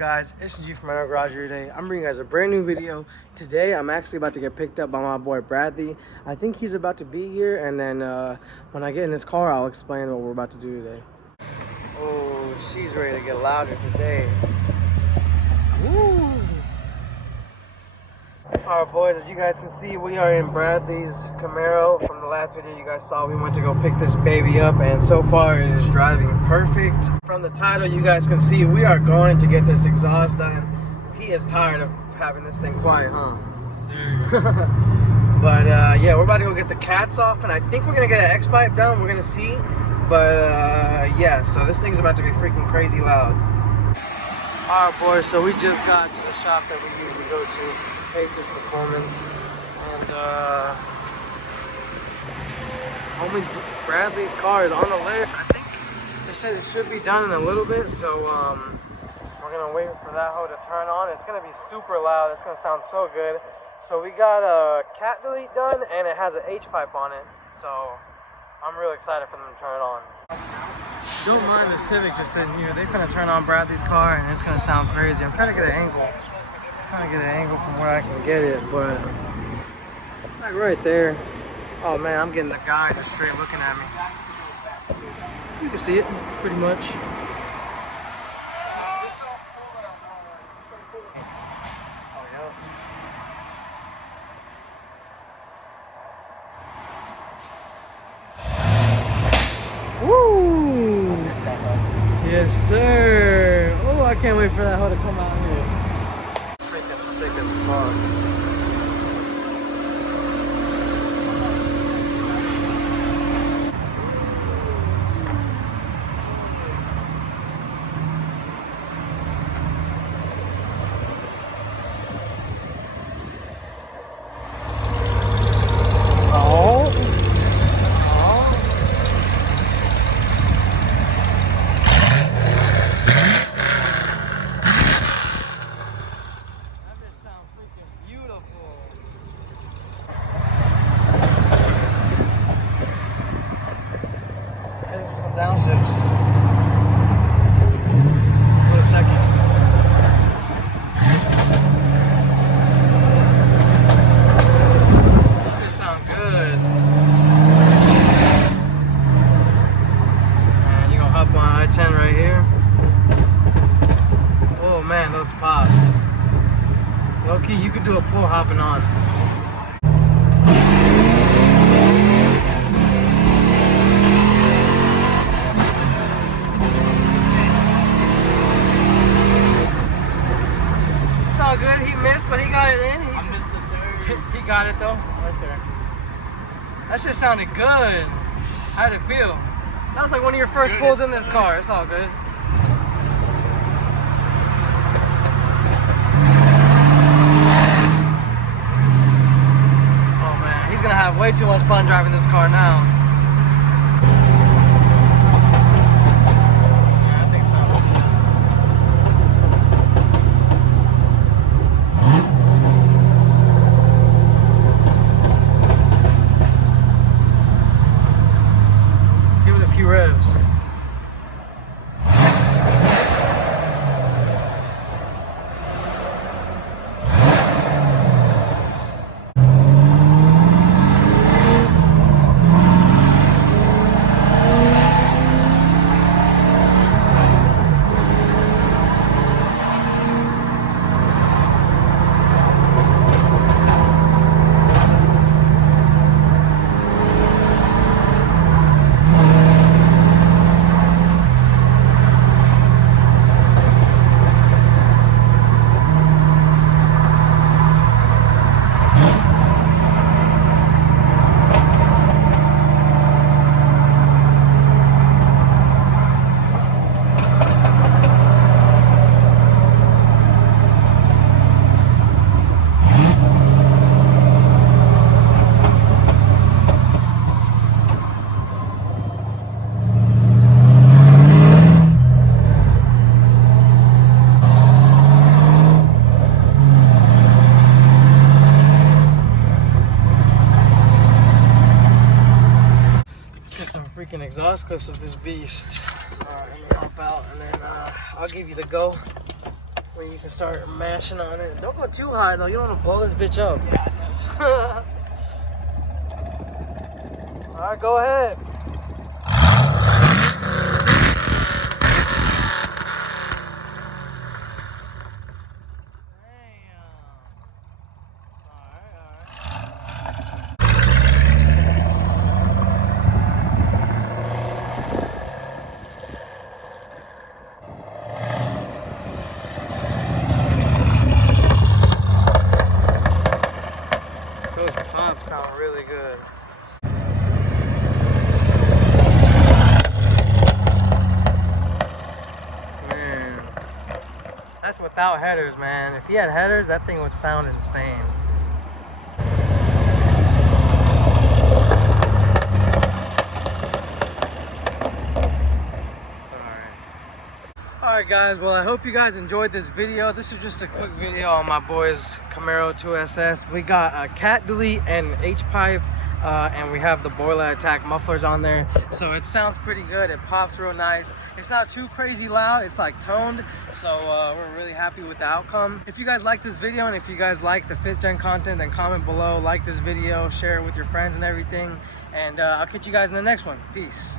guys? It's G from our garage here today. I'm bringing you guys a brand new video. Today I'm actually about to get picked up by my boy Bradley. I think he's about to be here, and then when I get in his car I'll explain what we're about to do today. Oh, she's ready to get louder today. Woo! Alright boys, as you guys can see, we are in Bradley's Camaro. From the last video you guys saw, we went to go pick this baby up, and so far it is driving perfect. From the title you guys can see, we are going to get this exhaust done. He is tired of having this thing quiet, huh? But yeah, we're about to go get the cats off, and I think we're gonna get an X-pipe done. We're gonna see. But yeah, so this thing's about to be freaking crazy loud. Alright boys, so we just got to the shop that we usually go to, Pace's Performance, and homie Bradley's car is on the list. I think they said it should be done in a little bit, so we're gonna wait for that hoe to turn on. It's gonna be super loud. It's gonna sound so good. So we got a cat delete done, and it has an H-pipe on it, so I'm real excited for them to turn it on. Don't mind the Civic just sitting here. They're gonna turn on Bradley's car, and it's gonna sound crazy. I'm trying to get an angle. From where I can get it, but like right there. Oh man, I'm getting the guy just straight looking at me. You can see it pretty much. Woo! Yes, sir. Oh, I can't wait for that hoe to come out here. Freaking sick as fuck. Downshifts. Wait a second. This sounds good. And you gonna hop on I-10 right here. Oh man, those pops. Low key, you could do a pull hopping on. Good, he missed, but he got it in. I missed the third. He got it though, right there. That shit sounded good. How did it feel? That was like one of your first pulls in this car. It's all good. Oh man, he's gonna have way too much fun driving this car now. Revs. freaking exhaust clips of this beast. Alright, let me hop out and then I'll give you the go where you can start mashing on it. Don't go too high though, you don't want to blow this bitch up. Yeah. Alright, go ahead. Those pops sound really good. Man, that's without headers, man. If he had headers, that thing would sound insane. Alright guys, well I hope you guys enjoyed this video. This is just a quick video on my boys Camaro 2SS. We got a cat delete and H-pipe and we have the borla attack mufflers on there. So it sounds pretty good, it pops real nice. It's not too crazy loud, it's like toned. So we're really happy with the outcome. If you guys like this video and if you guys like the 5th gen content, then comment below, like this video, share it with your friends and everything. And I'll catch you guys in the next one. Peace.